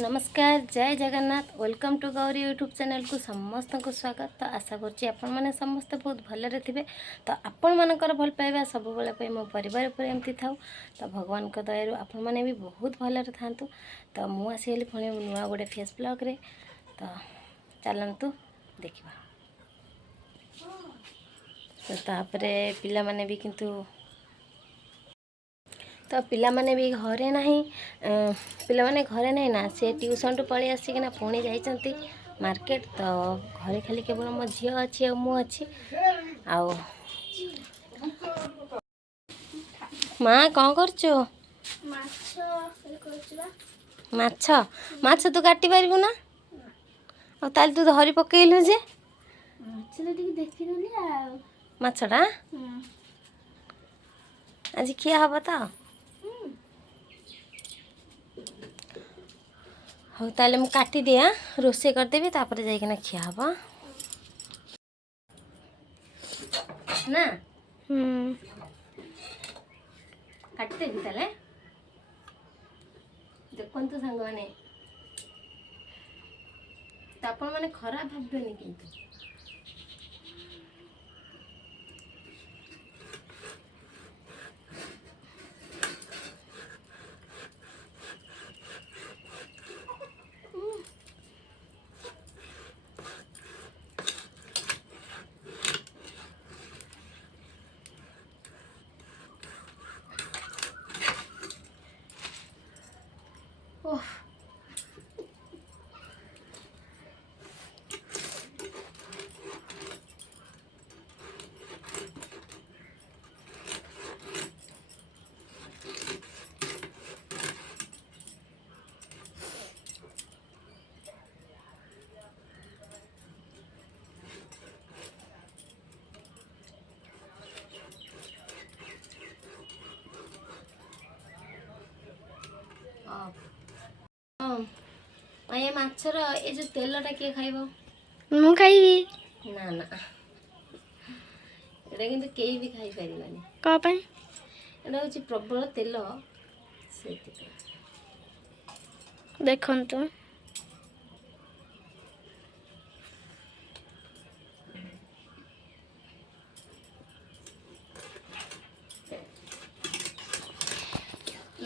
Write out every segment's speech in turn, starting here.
नमस्कार जय Jagannath welcome to Gauri YouTube channel को समस्त को स्वागत। तो आशा करुँच आपण मैंने समस्ते बहुत भलरे थे। तो आपण मानकर भल पाइबा सब बेले मो परिवार पर एमती था। तो भगवान को दयारू आपण मैंने भी बहुत भलरे था। तो मुझे आसीगली पुणी नुआ गोटे फेस ब्लॉग रे। तो चलतु देखा। तो तापरे पिला माने भी किंतु तो पिला माने भी घरे नहीं पिला माने घरे नहीं ना से ट्यूशन टू पळी आसिकिना पुणी जाइचंती मार्केट। तो घरे खाली केवल मो झी अच्छी और मु अच्छी आओ माँ कौन करचो माछ माछ तू काटी पारिबु ना आ ताल तू धरी पकेइलु जे माछटा आज किया हबा तो हो ताले मु काटी दिया रोसे करदेवी तापर जाइकिना खिया हबा ना काटदेवी ताले देखंतु सांग माने तापण माने खराब भाबबेनी किंतु ओह ये माछर ए जो तेलटा किए खाइब मु खाइबी ना ना एटा किंतु केही भी खाई परिबानी का पे एटा होची प्रबल तेल सेति देखंतु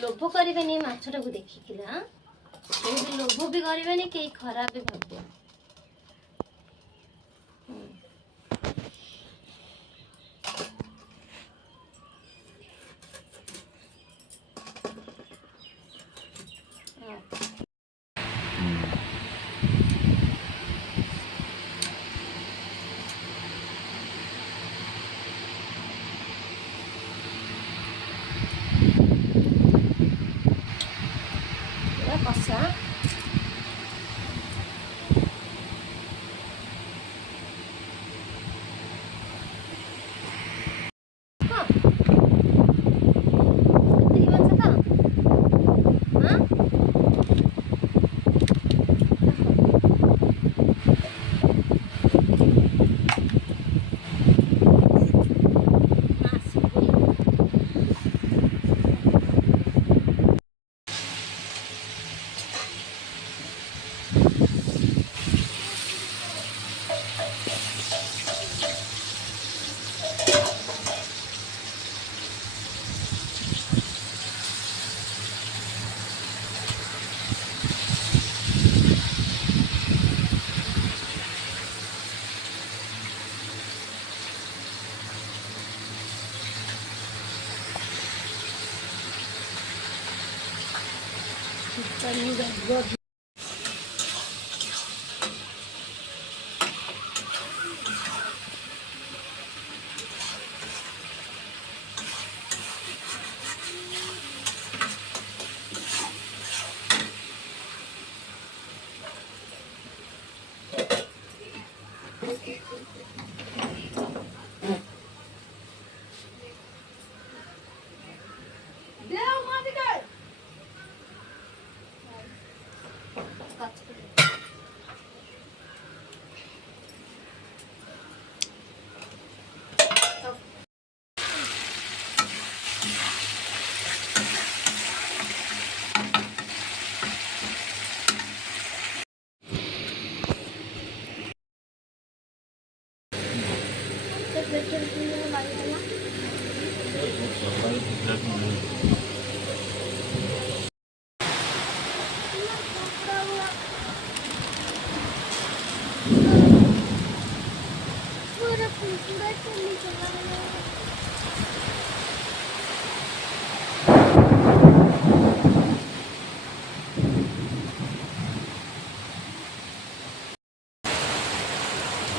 लोभ करेनि माछटा को देखिकिना केही लोभ भी करेनि केही खराब भी भाबे कसा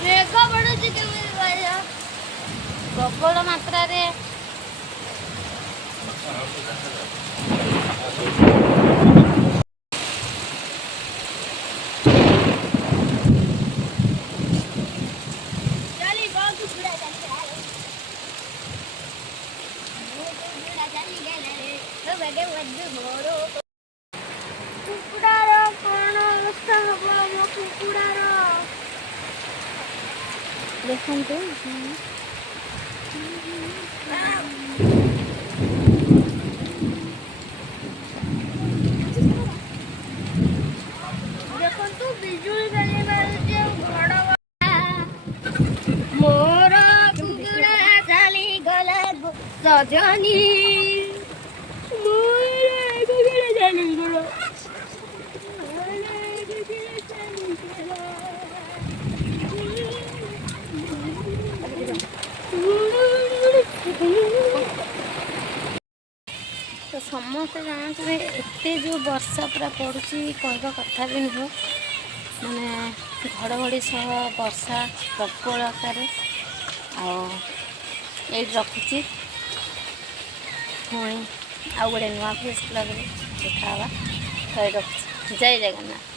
ମେଘ ପଡୁଛି କେମିତି କହିଲ? ପ୍ରବଳ ମାତ୍ରାରେ। ଚାଲି ବହୁତ ବୁଢା ଚାଲି ବୁଢା ଚାଲି ଗଲାରେ ବେଗେ ବଡ ମୋର କୁକୁଡ଼ାର କଣ ଅବସ୍ଥା ହବ ଆମ କୁକୁଡ଼ାର ଦେଖନ୍ତୁ। ଦେଖନ୍ତୁ ବିଜୁଳି ଖାଲି ମାରୁଛି ଆଉ ଘଡଘଡି ମୋର କୁକୁଡ଼ା ଚାଲିଗଲା ସଜନୀ ମୋର କୁକୁଡ଼ା ଚାଲିଗଲା ତ ସମସ୍ତେ ଜାଣନ୍ତି ଏତେ ଯେଉଁ ବର୍ଷା ପୁରା ପଡ଼ୁଛି କହିବା କଥା ବି ନୁହଁ। ମାନେ ଘଡ଼ଘଡ଼ି ସହ ବର୍ଷା ପ୍ରବଳ ଆକାରରେ। ଆଉ ଏଇଠି ରଖୁଛି, ପୁଣି ଆଉ ଗୋଟେ ନୂଆ ଫେସ୍ ବ୍ଲଗ୍ରେ ଦେଖା ହେବା। ତ ଏଇଠି ରଖୁଛି। ଜୟ ଜଗନ୍ନାଥ।